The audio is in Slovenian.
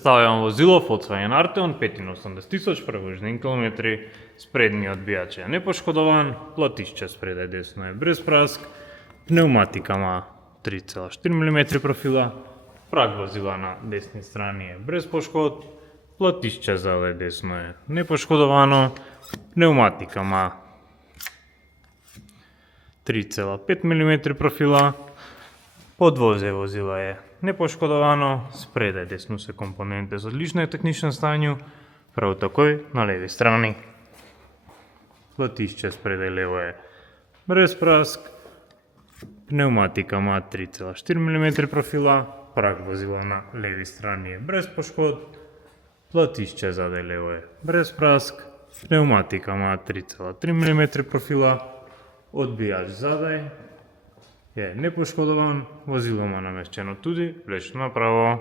Stavljamo vozilo Volkswagen Arteon 85 000, prevoženi kilometri, sprednji odbijač je nepoškodovan, platišče spredaj desno je brez prask, pneumatika ima 3,4 mm profila, prag vozila na desni strani je brez poškodb, platišče zadaj desno je nepoškodovano, pneumatika ima 3,5 mm profila, podvozje vozila je nepoškodovano, spredaj desno vse komponente so v odličnem tehničnem stanju, prav takoj na levi strani. Platišče spredaj levo je brez prask, pneumatika ima 3,4 mm profila, prag vozila na levi strani je brez poškodb, platišče zadaj levo je brez prask, pneumatika ima 3,3 mm profila, odbijač zadaj je nepoškodovan, vozilo ima nameščeno tudi vlečno napravo.